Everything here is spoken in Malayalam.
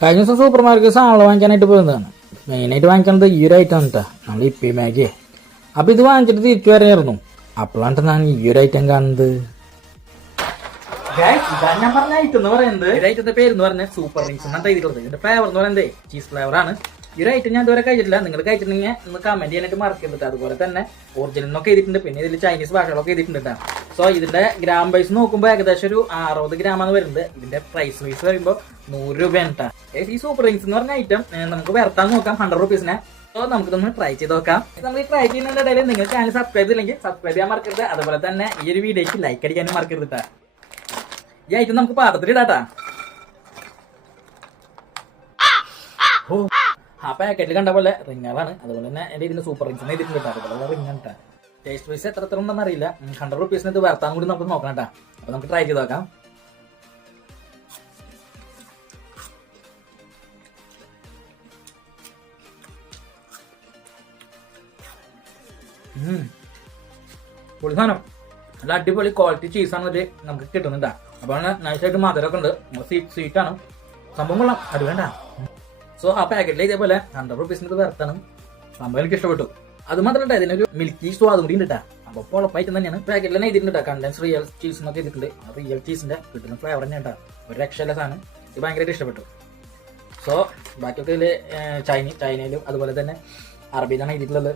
കഴിഞ്ഞ ദിവസം സൂപ്പർ മാർക്കറ്റ് സാധനങ്ങൾ വാങ്ങിക്കാനായിട്ട് പോയതാണ്. മെയിനായിട്ട് വാങ്ങിക്കുന്നത് ഈ ഒരു ഐറ്റം ആണ് കേട്ടോ, നമ്മൾ ഇപ്പി മാഗി. അപ്പോൾ ഇത് വാങ്ങിച്ചിട്ട് തിരിച്ചു വരായിരുന്നു. അപ്പോഴാണ് ഞാൻ ഈ ഒരു ഐറ്റം കാണുന്നത്. ഇതാണ് ഞാൻ പറഞ്ഞ ഐറ്റം എന്ന് പറയുന്നത്. ഈ ഐറ്റത്തിന്റെ പേര് എന്ന് പറഞ്ഞാൽ സൂപ്പർ റിങ്സ് എന്നാണ് എഴുതിയിട്ടുള്ളത്. ഇതിന്റെ ഫ്ലേവർ എന്ന് പറയുന്നത് ചീസ് ഫ്ലേവർ ആണ്. ഈ ഒരു ഐറ്റം ഞാൻ ഇതുവരെ കഴിച്ചിട്ടില്ല. നിങ്ങൾ കഴിച്ചിട്ടുണ്ടെങ്കിൽ ഒന്ന് കമന്റ് ചെയ്യാനായിട്ട് മറക്കരുത്. അതുപോലെ തന്നെ ഒറിജിനലൊക്കെ എഴുതിയിട്ടുണ്ട്, പിന്നെ ഇതിൽ ചൈനീസ് ഭാഷകളൊക്കെ എഴുതിയിട്ടുണ്ട്. സോ ഇതിന്റെ ഗ്രാം വൈസ് നോക്കുമ്പോൾ ഏകദേശം ഒരു 60 ഗ്രാമാണ് വരുന്നത്. ഇതിന്റെ പ്രൈസ് വൈസ് വരുമ്പോൾ 100 രൂപയാണ് കേട്ടോ. ഈ സൂപ്പർ റിങ്സ് എന്ന് പറഞ്ഞ ഐറ്റം നമുക്ക് വരുത്താൻ നോക്കാം 100 റുപ്പീസിനെ. സോ നമുക്കിതൊന്ന് ട്രൈ ചെയ്ത് നോക്കാം. നമ്മൾ ഈ ട്രൈ ചെയ്യുന്നതിന്റെ ഇടയിൽ നിങ്ങൾ ചാനൽ സബ്സ്ക്രൈബ് ചെയ്തില്ലെങ്കിൽ സബ്സ്ക്രൈബ് ചെയ്യാൻ മറക്കരുത്. അതുപോലെ തന്നെ ഈ ഒരു വീഡിയോക്ക് ലൈക്ക് അടിക്കാനും മറക്കരുത് കേട്ടോ. ഈ ഐറ്റം നമുക്ക് പാത്രത്തിലിടാട്ടാ. ആ പാക്കറ്റിൽ കണ്ട പോലെ റിങ്ങുകളാണ്. അതുപോലെ തന്നെ എൻ്റെ ഇതിന്റെ സൂപ്പർ റിങ്സ് ചെയ്തിട്ടുണ്ട് കേട്ടോ. അതുപോലെ റിങ് ആണ് കേട്ടോ. ടേസ്റ്റ് വൈസ് എത്ര ഉണ്ടെന്ന് അറിയില്ല. 100 റുപ്പീസിന് ഇത് വരുത്താൻ കൂടി നമുക്ക് നോക്കണം കേട്ടോ. അപ്പൊ നമുക്ക് ട്രൈ ചെയ്ത് നോക്കാം. പൊളി സാധനം, നല്ല അടിപൊളി ക്വാളിറ്റി ചീസാണ് ഇതിൽ നമുക്ക് കിട്ടുന്നുണ്ടാ. അപ്പോൾ നൈസായിട്ട് മധുരമൊക്കെ ഉണ്ട്, സ്വീറ്റാണ് സംഭവം, കൊള്ളാം, അത് വേണ്ട. സോ ആ പാക്കറ്റിൽ ഇതേപോലെ 100 റുപ്പീസിന് ഇത് വർത്താണ്. സംഭവം എനിക്ക് ഇഷ്ടപ്പെട്ടു. അത് മാത്രമല്ല ഇതിനൊരു മിൽക്കി സ്വാദും കൂടി ഉണ്ട്. അപ്പോൾ ഉറപ്പായിട്ട് തന്നെയാണ്. പാക്കറ്റിൽ തന്നെ എഴുതിയിട്ടുണ്ട് കണ്ടൻസ് റിയൽ ചീസ് എന്നൊക്കെ എഴുതിയിട്ടുണ്ട്. റിയൽ ചീസിന്റെ കിട്ടുന്ന ഫ്ലേവർ തന്നെ ഉണ്ടാ. ഒരു രക്ഷയില്ല സാധനം. ഇത് ഭയങ്കരമായിട്ട് ഇഷ്ടപ്പെട്ടു. സോ ബാക്കിയൊക്കെ ഇതിൽ ചൈനയിലും അതുപോലെ തന്നെ അറബിയിലാണ് എഴുതിയിട്ടുള്ളത്.